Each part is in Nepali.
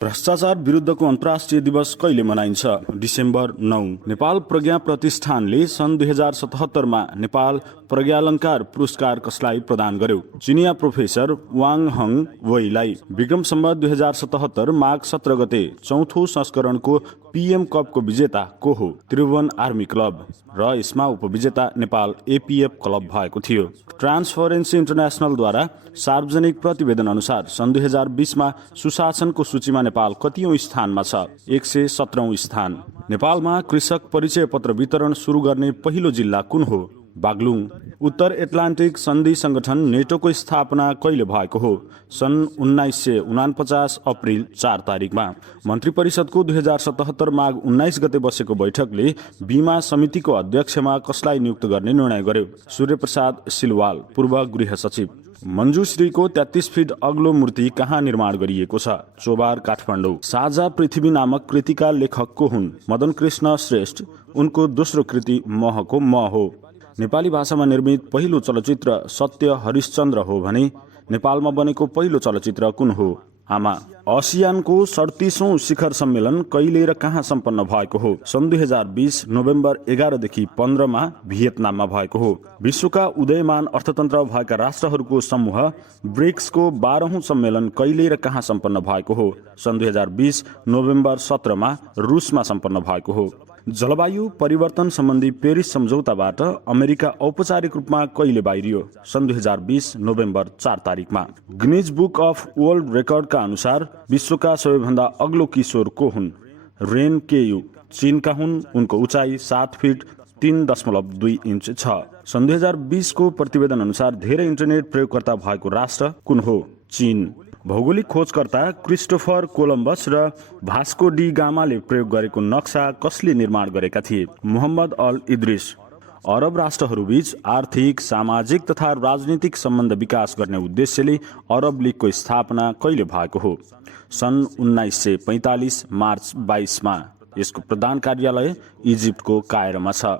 भ्रष्टाचार विरुद्धको अन्तर्राष्ट्रिय दिवस कहिले मनाइन्छ? डिसेम्बर 9। नेपाल प्रज्ञा प्रतिष्ठानले सन् 2077मा नेपाल प्रज्ञालंकार पुरस्कार कसलाई प्रदान गर्यो? चिनिया प्रोफेसर वाङ हङ वैलाई। विक्रम सम्वत 2077 माघ 17 गते चौथो संस्करणको पीएम कपको विजेता को हो? त्रिभुवन आर्मी क्लब र यसमा उपविजेता नेपाल एपीएफ क्लब भएको थियो। ट्रान्सपरेन्सी इन्टरनेसनलद्वारा सार्वजनिक प्रतिवेदन अनुसार सन् 2020मा सुशासनको सूचीमा नेपाल कतिऔं स्थानमा छ? 117औं स्थान। नेपालमा कृषक परिचय पत्र वितरण सुरु गर्ने पहिलो जिल्ला कुन हो? बागलुङ। उत्तर एटलान्टिक सन्धि संगठन नेटोको स्थापना कहिले भएको हो? सन् 1949 अप्रिल 4 तारिकमा। मन्त्री परिषदको 2077 माघ 19 गते बसेको बैठकले बीमा समितिको अध्यक्षमा कसलाई नियुक्त गर्ने निर्णय गर्यो? सूर्यप्रसाद सिलवाल, पूर्व गृह सचिव। मञ्जुश्रीको 33 फिट अग्लो मूर्ति कहाँ निर्माण गरिएको छ? चोबार, काठमाडौँ। साझा पृथ्वी नामक कृतिका लेखक को हुन्? मदन कृष्ण श्रेष्ठ। उनको दोस्रो कृति महको म हो। नेपाली भाषामा निर्मित पहिलो चलचित्र सत्य हरिश्चन्द्र हो भने नेपालमा बनेको पहिलो चलचित्र कुन हो? आमा। आसियानको 37औं शिखर सम्मेलन कहिले र कहाँ सम्पन्न भएको हो? सन् 2020 नोभेम्बर 11 देखि 15 मा भियतनाममा भएको हो। विश्वका उदयमान अर्थतन्त्र भएका राष्ट्रहरूको समूह ब्रिक्सको 12औं सम्मेलन कहिले र कहाँ सम्पन्न भएको हो? सन् 2020 नोभेम्बर 17 मा रुसमा सम्पन्न भएको हो। जलवायु परिवर्तन सम्बन्धी पेरिस सम्झौताबाट अमेरिका औपचारिक रूपमा कहिले बाहिरियो? सन् 2020 नोभेम्बर 4 तारिकमा। गिनिज बुक अफ वर्ल्ड रेकर्डका अनुसार विश्वका सबैभन्दा अग्लो किशोर को हुन्? Rain KU. चीनका हुन्। उनको उचाइ 7 फिट 3.2 इन्च छ। सन् 2020 को प्रतिवेदन अनुसार धेरै इन्टरनेट प्रयोगकर्ता भएको राष्ट्र कुन हो? चीन। भौगोलिक खोजकर्ता क्रिस्टोफर कोलम्बस र भास्को डी गामाले प्रयोग गरेको नक्सा कसले निर्माण गरेका थिए? मोहम्मद अल इद्रिस। अरब राष्ट्रहरूबीच आर्थिक, सामाजिक तथा राजनीतिक सम्बन्ध विकास गर्ने उद्देश्यले अरब लीगको स्थापना कहिले भएको हो? सन् 1945 मार्च 22 मा। यसको प्रधान कार्यालय इजिप्टको कायरोमा छ।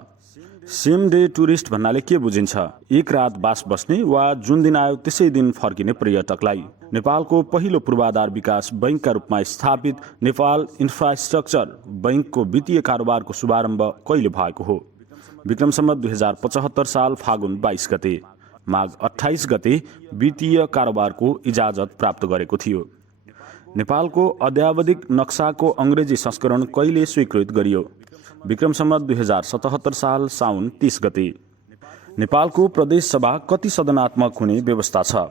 सेम डे टुरिस्ट भन्नाले के बुझिन्छ? एक रात बास बस्ने वा जुन दिन आयो त्यसै दिन फर्किने पर्यटकलाई। नेपालको पहिलो पूर्वाधार विकास बैंकका रूपमा स्थापित नेपाल इन्फ्रास्ट्रक्चर बैंकको वित्तीय कारोबारको शुभारम्भ कहिले भएको हो? विक्रम सम्वत 2075 साल फागुन 22 गते। माघ 28 गते वित्तीय कारोबारको इजाजत प्राप्त गरेको थियो। नेपालको अद्यावधिक नक्साको अंग्रेजी संस्करण कहिले स्वीकृत गरियो? विक्रम सम्वत 2077 साल साउन 30 गते। नेपालको प्रदेश सभा कति सदनात्मक हुने व्यवस्था छ?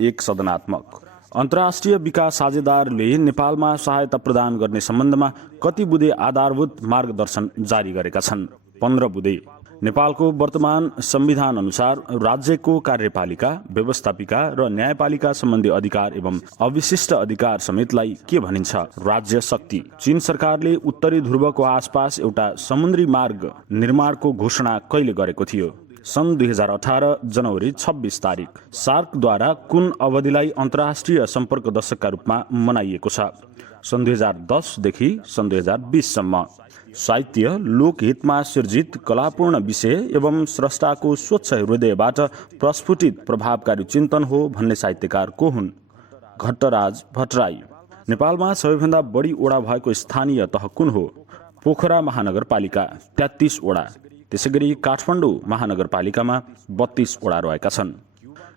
1 सदनात्मक। अन्तर्राष्ट्रिय विकास साझेदारले नेपालमा सहायता प्रदान गर्ने सम्बन्धमा कति बुँदे आधारभूत मार्गदर्शन जारी गरेका छन्? 15 बुँदे। नेपालको वर्तमान संविधान अनुसार राज्यको कार्यपालिका, व्यवस्थापिका र न्यायपालिका सम्बन्धी अधिकार एवं अविशिष्ट अधिकार समेतलाई के भनिन्छ? राज्य शक्ति। चीन सरकारले उत्तरी ध्रुवको आसपास एउटा समुद्री मार्ग निर्माणको घोषणा कहिले गरेको थियो? सन् 2018 जनवरी 26 तारिक। सार्कद्वारा कुन अवधिलाई अन्तर्राष्ट्रिय सम्पर्क दशकका रूपमा मनाइएको छ? सन् 2010 देखि सन् 2020 सम्म। साहित्य लोकहितमा सिर्जित कलापूर्ण विषय एवं स्रष्टाको स्वच्छ हृदयबाट प्रस्फुटित प्रभावकारी चिन्तन हो भन्ने साहित्यकार को हुन्? घट्टराज भट्टराई। नेपालमा सबैभन्दा बढी ओडा भएको स्थानीय तह कुन हो? पोखरा महानगरपालिका 33 ओडा। त्यसैगरी काठमाडौँ महानगरपालिकामा 32 ओडा रहेका छन्।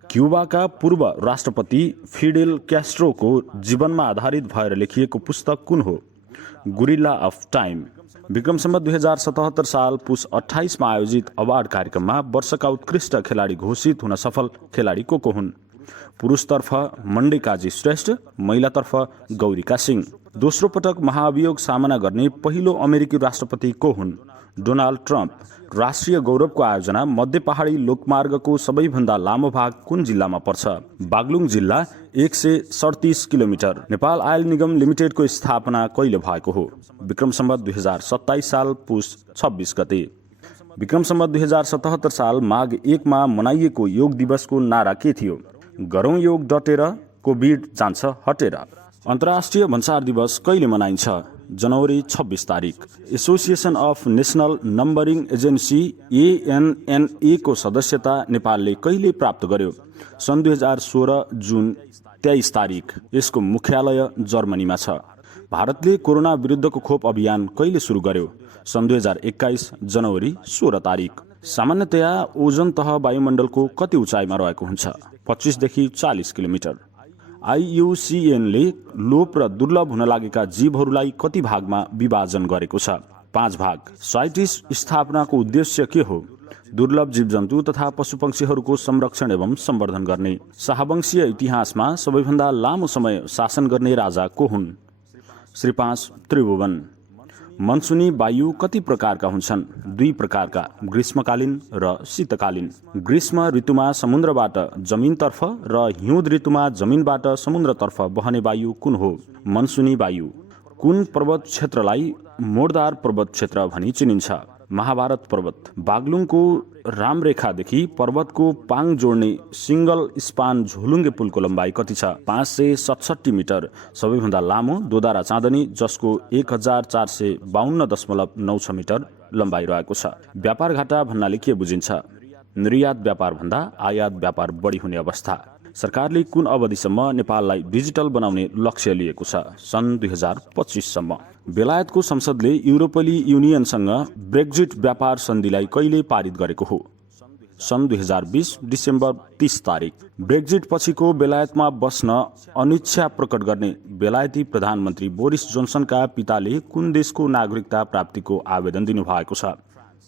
क्युबाका पूर्व राष्ट्रपति फिडेल क्यास्ट्रोको जीवनमा आधारित भएर लेखिएको पुस्तक कुन हो? Guerrilla of time. Vikram Samvat 2077 साल पुस 28 मा आयोजित अवार्ड कार्यक्रममा वर्षका उत्कृष्ट खेलाडी घोषित हुन सफल खेलाडी को हुन्? पुरुषतर्फ मण्डेकाजी श्रेष्ठ, महिलातर्फ गौरीका सिंह। दोस्रो पटक महाभियोग सामना गर्ने पहिलो अमेरिकी राष्ट्रपति को हुन्? Donald Trump. राष्ट्रिय गौरवको आयोजना मध्य पहाडी लोकमार्गको सबैभन्दा लामो भाग कुन जिल्लामा पर्छ? बागलुङ जिल्ला 137 किलोमिटर। नेपाल आयल निगम लिमिटेडको स्थापना कहिले भएको हो? विक्रम सम्वत 2027 साल पुस 26 गते। विक्रम सम्वत 2077 साल माघ 1 मा मनाइएको योग दिवसको नारा के थियो? गरौँ योग डटेर, कोभिड जान्छ हटेर। अन्तर्राष्ट्रिय भन्सार दिवस कहिले मनाइन्छ? जनवरी 26 तारिक। Association of national numbering agency ANNA को सदस्यता नेपालले कहिले प्राप्त गर्यो? सन् 2016 जुन 23 तारिक। यसको मुख्यालय जर्मनीमा छ। भारतले कोरोना विरुद्धको खोप अभियान कहिले सुरु गर्यो? सन् 2021 जनवरी 16 तारिक। सामान्यतया ओजन तह वायुमण्डलको कति उचाइमा रहेको हुन्छ? 25 देखि 40 किलोमिटर। IUCN ले लोप र दुर्लभ हुन लागेका जीवहरूलाई कति भागमा विभाजन गरेको छ? 5 भाग। साइटिस स्थापनाको उद्देश्य के हो? दुर्लभ जीवजन्तु तथा पशुपक्षीहरूको संरक्षण एवं सम्वर्धन गर्ने। शाहवंशीय इतिहासमा सबैभन्दा लामो समय शासन गर्ने राजा को हुन्? श्री 5 त्रिभुवन। मनसुनी वायु कति प्रकारका हुन्छन्? 2 प्रकारका, ग्रीष्मकालीन र शीतकालीन। ग्रीष्म ऋतुमा समुद्रबाट जमिनतर्फ र हिउँद ऋतुमा जमिनबाट समुद्रतर्फ बहने वायु कुन हो? मनसुनी वायु। कुन पर्वत क्षेत्रलाई मोडदार पर्वत क्षेत्र भनी चिनिन्छ? महाभारत पर्वत। बागलुङको रामरेखादेखि पर्वतको पाङ जोड्ने सिंगल स्पान झोलुङ्गे पुलको लम्बाइ कति छ? 567 मिटर। सबैभन्दा लामो दोधारा चाँदनी, जसको 1452.96 मिटर लम्बाइ रहेको छ। व्यापार घाटा भन्नाले के बुझिन्छ? निर्यात व्यापार भन्दा आयात व्यापार बढी हुने अवस्था। सरकारले कुन अवधिसम्म नेपाललाई डिजिटल बनाउने लक्ष्य लिएको छ? सन् 2025 सम्म। बेलायतको संसदले युरोपेली युनियनसँग ब्रेक्जिट व्यापार सन्धिलाई कहिले पारित गरेको हो? सन् 2020 डिसेम्बर 30 तारिक। ब्रेक्जिट पछिको बेलायतमा बस्न अनिच्छा प्रकट गर्ने बेलायती प्रधानमन्त्री बोरिस जोन्सनका पिताले कुन देशको नागरिकता प्राप्तिको आवेदन दिनुभएको छ?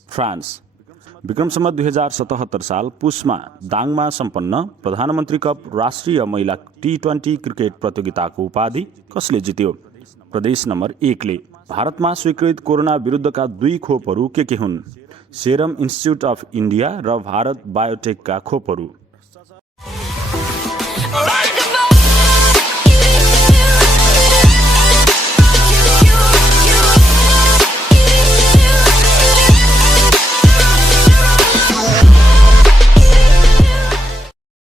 फ्रान्स। विक्रम सम्वत 2077 साल पुसमा दाङमा सम्पन्न प्रधानमन्त्री कप राष्ट्रिय महिला T20 क्रिकेट प्रतियोगिताको उपाधि कसले जित्यो? प्रदेश नम्बर 1 ले। भारतमा स्वीकृत कोरोना विरुद्धका 2 खोपहरू के हुन्? सेरम इन्स्टिच्युट अफ इन्डिया र भारत बायोटेकका खोपहरू।